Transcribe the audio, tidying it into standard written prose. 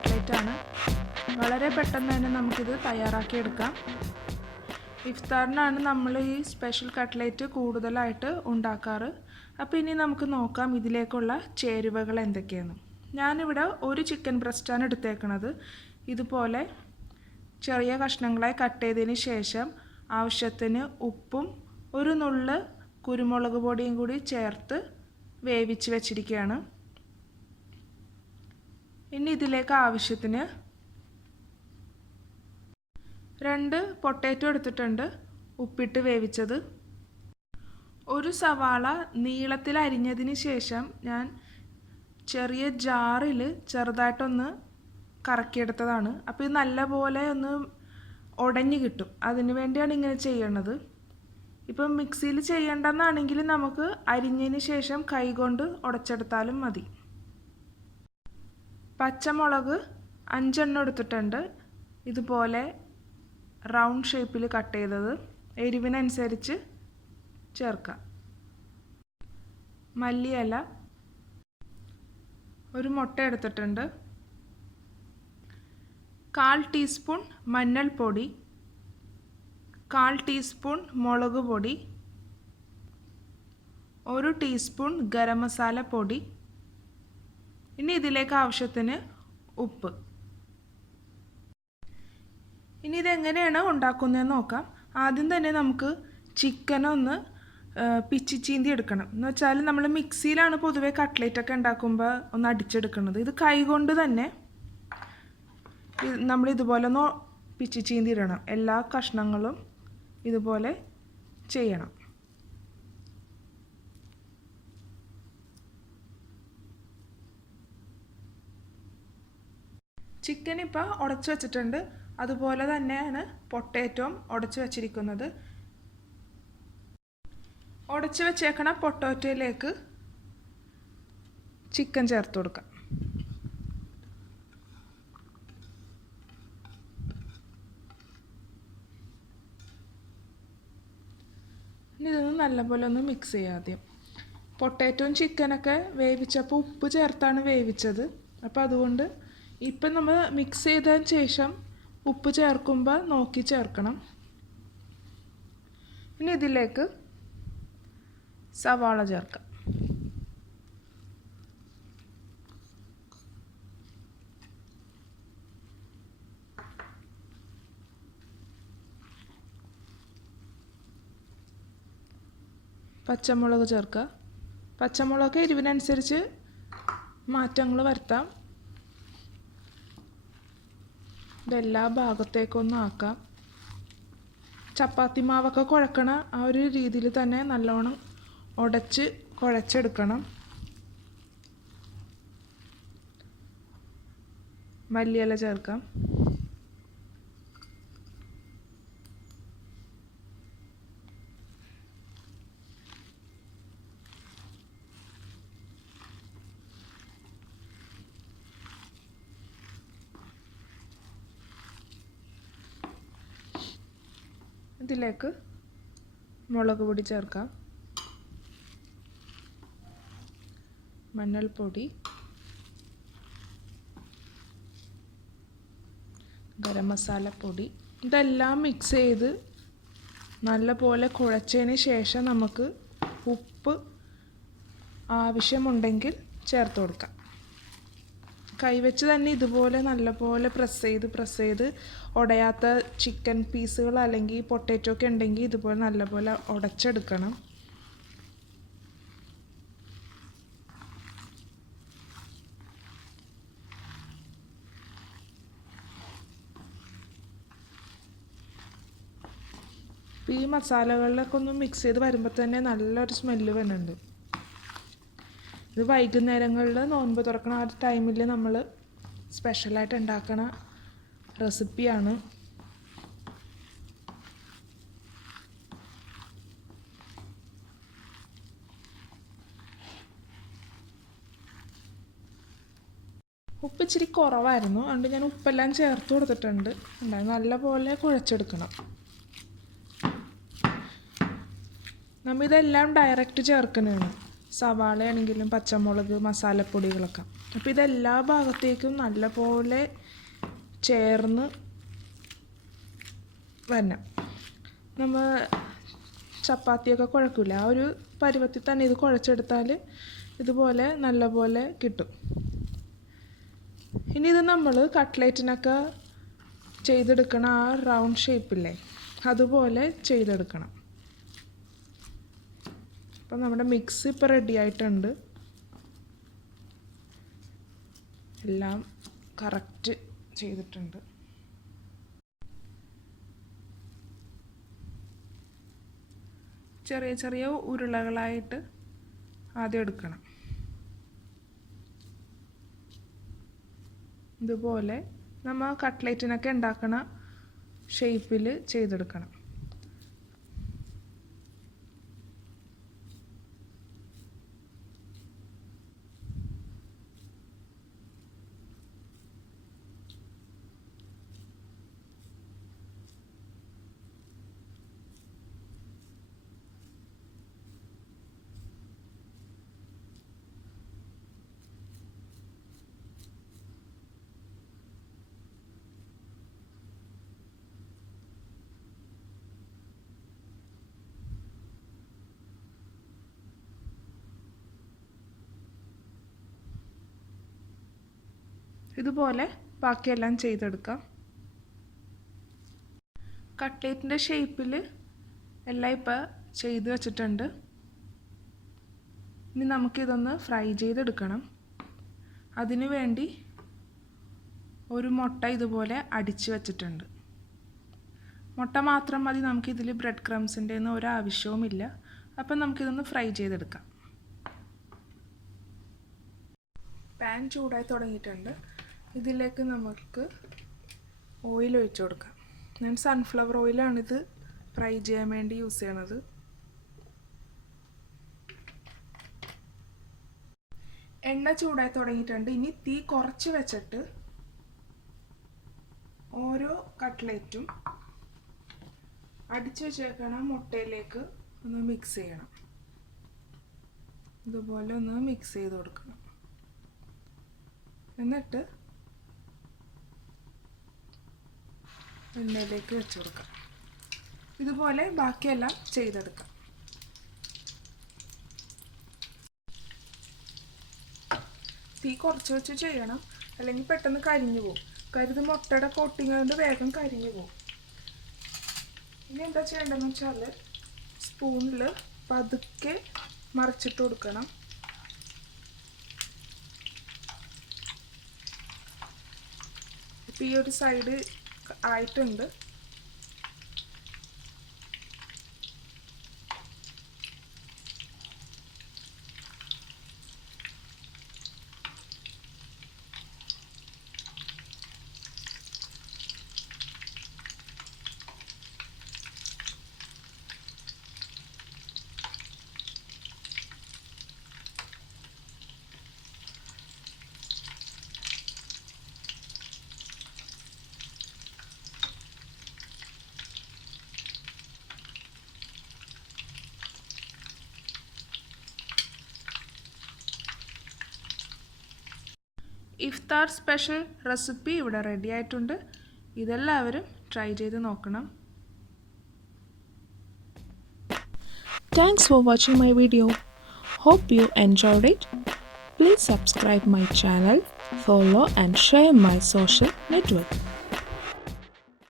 കട്ട്ലേറ്റാണ്. വളരെ പെട്ടെന്ന് തന്നെ നമുക്കിത് തയ്യാറാക്കിയെടുക്കാം. ഇഫ്താറിനാണ് നമ്മൾ ഈ സ്പെഷ്യൽ കട്ട്ലേറ്റ് കൂടുതലായിട്ട് ഉണ്ടാക്കാറ്. അപ്പോൾ ഇനി നമുക്ക് നോക്കാം ഇതിലേക്കുള്ള ചേരുവകൾ എന്തൊക്കെയാണ്. ഞാനിവിടെ ഒരു ചിക്കൻ ബ്രസ്റ്റാണ് എടുത്തേക്കുന്നത്. ഇതുപോലെ ചെറിയ കഷ്ണങ്ങളായി കട്ട് ചെയ്തതിന് ശേഷം ആവശ്യത്തിന് ഉപ്പും ഒരു നുള്ള് കുരുമുളക് പൊടിയും കൂടി ചേർത്ത് വേവിച്ച് വെച്ചിരിക്കുകയാണ്. ഇനി ഇതിലേക്ക് ആവശ്യത്തിന് 2 പൊട്ടാറ്റോ എടുത്തിട്ടുണ്ട്, ഉപ്പിട്ട് വേവിച്ചത്. ഒരു സവാള നീളത്തിൽ അരിഞ്ഞതിന് ശേഷം ഞാൻ ചെറിയ ജാറിൽ ചെറുതായിട്ടൊന്ന് കറക്കിയെടുത്തതാണ്. അപ്പോൾ ഇത് നല്ലപോലെ ഒന്ന് ഉടഞ്ഞു കിട്ടും, അതിനു വേണ്ടിയാണ് ഇങ്ങനെ ചെയ്യണത്. ഇപ്പം മിക്സിയിൽ ചെയ്യേണ്ടെന്നാണെങ്കിൽ നമുക്ക് അരിഞ്ഞതിന് ശേഷം കൈകൊണ്ട് ഉടച്ചെടുത്താലും മതി. പച്ചമുളക് 5 എണ്ണം എടുത്തിട്ടുണ്ട്, ഇതുപോലെ റൗണ്ട് ഷേപ്പിൽ കട്ട് ചെയ്തത്. എരിവിനനുസരിച്ച് ചേർക്കാം. മല്ലിയില, ഒരു മുട്ട എടുത്തിട്ടുണ്ട്, 1/4 ടീസ്പൂൺ മഞ്ഞൾപ്പൊടി, 1/4 ടീസ്പൂൺ മുളക് പൊടി, 1 ടീസ്പൂൺ ഗരം മസാല പൊടി. ഇനി ഇതിലേക്ക് ആവശ്യത്തിന് ഉപ്പ്. ഇനി ഇതെങ്ങനെയാണ് ഉണ്ടാക്കുന്നതെന്ന് നോക്കാം. ആദ്യം തന്നെ നമുക്ക് ചിക്കനൊന്ന് പിച്ചി ചീന്തി എടുക്കണം. എന്ന് വെച്ചാൽ നമ്മൾ മിക്സിയിലാണ് പൊതുവേ കട്ട്ലേറ്റൊക്കെ ഉണ്ടാക്കുമ്പോൾ ഒന്ന് അടിച്ചെടുക്കുന്നത്. ഇത് കൈകൊണ്ട് തന്നെ നമ്മൾ ഇതുപോലെ ഒന്ന് പിച്ചി ചീന്തി ഇടണം. എല്ലാ കഷ്ണങ്ങളും ഇതുപോലെ ചെയ്യണം. ചിക്കൻ ഇപ്പോൾ ഉടച്ച് വെച്ചിട്ടുണ്ട്, അതുപോലെ തന്നെയാണ് പൊട്ടാറ്റോയും ഉടച്ച് വെച്ചിരിക്കുന്നത്. ഉടച്ച് വെച്ചേക്കണ പൊട്ടാറ്റോയിലേക്ക് ചിക്കൻ ചേർത്ത് കൊടുക്കാം. ഇനി ഇതൊന്ന് നല്ലപോലെ ഒന്ന് മിക്സ് ചെയ്യാം. ആദ്യം പൊട്ടാറ്റോയും ചിക്കനൊക്കെ വേവിച്ചപ്പോൾ ഉപ്പ് ചേർത്താണ് വേവിച്ചത്. അപ്പോൾ അതുകൊണ്ട് ഇപ്പം നമ്മൾ മിക്സ് ചെയ്തതിന് ശേഷം ഉപ്പ് ചേർക്കുമ്പോൾ നോക്കി ചേർക്കണം. ഇനി ഇതിലേക്ക് സവാള ചേർക്കാം. പച്ചമുളക് ചേർക്കുക. പച്ചമുളക് എരിവിനനുസരിച്ച് മാറ്റങ്ങൾ വരുത്താം. ഇതെല്ലാ ഭാഗത്തേക്കൊന്നും ആക്കാം. ചപ്പാത്തി മാവൊക്കെ കുഴക്കണ ആ ഒരു രീതിയിൽ തന്നെ നല്ലോണം ഉടച്ച് കുഴച്ചെടുക്കണം. മല്ലിയില ചേർക്കാം. ഇതിലേക്ക് മുളക് പൊടി ചേർക്കാം, മഞ്ഞൾപ്പൊടി, ഗരം മസാലപ്പൊടി. ഇതെല്ലാം മിക്സ് ചെയ്ത് നല്ലപോലെ കുഴച്ചതിന് ശേഷം നമുക്ക് ഉപ്പ് ആവശ്യമുണ്ടെങ്കിൽ ചേർത്ത് കൊടുക്കാം. കൈവച്ച് തന്നെ ഇതുപോലെ നല്ലപോലെ പ്രസ് ചെയ്ത് ഉടയാത്ത ചിക്കൻ പീസുകൾ അല്ലെങ്കിൽ പൊട്ടാറ്റോ ഒക്കെ ഉണ്ടെങ്കിൽ ഇതുപോലെ നല്ലപോലെ ഉടച്ചെടുക്കണം. ഈ മസാലകളിലൊക്കെ ഒന്ന് മിക്സ് ചെയ്ത് വരുമ്പോൾ തന്നെ നല്ലൊരു സ്മെല്ല് വരുന്നുണ്ട്. ഇത് വൈകുന്നേരങ്ങളിൽ നോൻപ് തുറക്കണ ആ ടൈമിൽ നമ്മൾ സ്പെഷ്യലായിട്ട് ഉണ്ടാക്കണ റെസിപ്പിയാണ്. ഉപ്പ് ഇച്ചിരി കുറവായിരുന്നു, അതുകൊണ്ട് ഞാൻ ഉപ്പെല്ലാം ചേർത്ത് കൊടുത്തിട്ടുണ്ട്. നല്ലപോലെ കുഴച്ചെടുക്കണം. നമ്മ ഇതെല്ലാം ഡയറക്റ്റ് ചേർക്കുന്നതാണ്. സവാളയാണെങ്കിലും പച്ചമുളക്, മസാലപ്പൊടികളൊക്കെ. അപ്പോൾ ഇതെല്ലാ ഭാഗത്തേക്കും നല്ലപോലെ ചേർന്ന് വരണം. നമ്മൾ ചപ്പാത്തിയൊക്കെ കുഴക്കില്ല, ആ ഒരു പരുവത്തിൽ തന്നെ ഇത് കുഴച്ചെടുത്താൽ ഇതുപോലെ നല്ലപോലെ കിട്ടും. ഇനി ഇത് നമ്മൾ കട്ട്ലേറ്റിനൊക്കെ ചെയ്തെടുക്കണ ആ റൗണ്ട് ഷേപ്പില്ലേ, അതുപോലെ ചെയ്തെടുക്കണം. അപ്പം നമ്മുടെ മിക്സ് ഇപ്പോൾ റെഡി ആയിട്ടുണ്ട്. എല്ലാം കറക്റ്റ് ചെയ്തിട്ടുണ്ട്. ചെറിയ ചെറിയ ഉരുളകളായിട്ട് ആദ്യം എടുക്കണം. ഇതുപോലെ നമ്മൾ കട്ട്ലേറ്റിനൊക്കെ ഉണ്ടാക്കണ ഷേപ്പിൽ ചെയ്തെടുക്കണം. ഇതുപോലെ ബാക്കിയെല്ലാം ചെയ്തെടുക്കാം. കട്ട്ലേറ്റിൻ്റെ ഷേപ്പിൽ എല്ലാം ഇപ്പോൾ ചെയ്ത് വെച്ചിട്ടുണ്ട്. ഇനി നമുക്കിതൊന്ന് ഫ്രൈ ചെയ്തെടുക്കണം. അതിനു വേണ്ടി ഒരു മുട്ട ഇതുപോലെ അടിച്ച് വെച്ചിട്ടുണ്ട്. മുട്ട മാത്രം മതി, നമുക്കിതിൽ ബ്രെഡ് ക്രംസിൻ്റെ ഒന്നും ഒരു ആവശ്യവുമില്ല. അപ്പം നമുക്കിതൊന്ന് ഫ്രൈ ചെയ്തെടുക്കാം. പാൻ ചൂടായി തുടങ്ങിയിട്ടുണ്ട്. ഇതിലേക്ക് നമുക്ക് ഓയിൽ ഒഴിച്ചു കൊടുക്കാം. ഞാൻ സൺഫ്ലവർ ഓയിലാണിത് ഫ്രൈ ചെയ്യാൻ വേണ്ടി യൂസ് ചെയ്യണത്. എണ്ണ ചൂടായി തുടങ്ങിയിട്ടുണ്ട്. ഇനി തീ കുറച്ച് വെച്ചിട്ട് ഓരോ കട്ട്ലേറ്റും അടിച്ചു വെച്ചേക്കണ മുട്ടയിലേക്ക് ഒന്ന് മിക്സ് ചെയ്യണം. ഇതുപോലെ ഒന്ന് മിക്സ് ചെയ്ത് കൊടുക്കണം. എന്നിട്ട് എണ്ണയിലേക്ക് വെച്ച് കൊടുക്കാം. ഇതുപോലെ ബാക്കിയെല്ലാം ചെയ്തെടുക്കാം. തീ കുറച്ച് വെച്ച് ചെയ്യണം, അല്ലെങ്കിൽ പെട്ടെന്ന് കരിഞ്ഞു പോകും. കരുത് മുട്ടയുടെ കോട്ടിങ് കൊണ്ട് വേഗം കരിഞ്ഞു പോകും. ഇനി എന്താ ചെയ്യേണ്ടതെന്ന് വെച്ചാൽ സ്പൂണിൽ പതുക്കെ മറിച്ചിട്ട് കൊടുക്കണം. ഇപ്പം ഈ ഒരു സൈഡ് ആയിട്ടുണ്ട്. ഇഫ്താർ സ്പെഷ്യൽ റെസിപ്പി ഇവിടെ റെഡി ആയിട്ടുണ്ട്. ഇതെല്ലാവരും ട്രൈ ചെയ്ത് നോക്കണം. Thanks for watching my video. Hope you enjoyed it. Please subscribe my channel, follow and share my social network.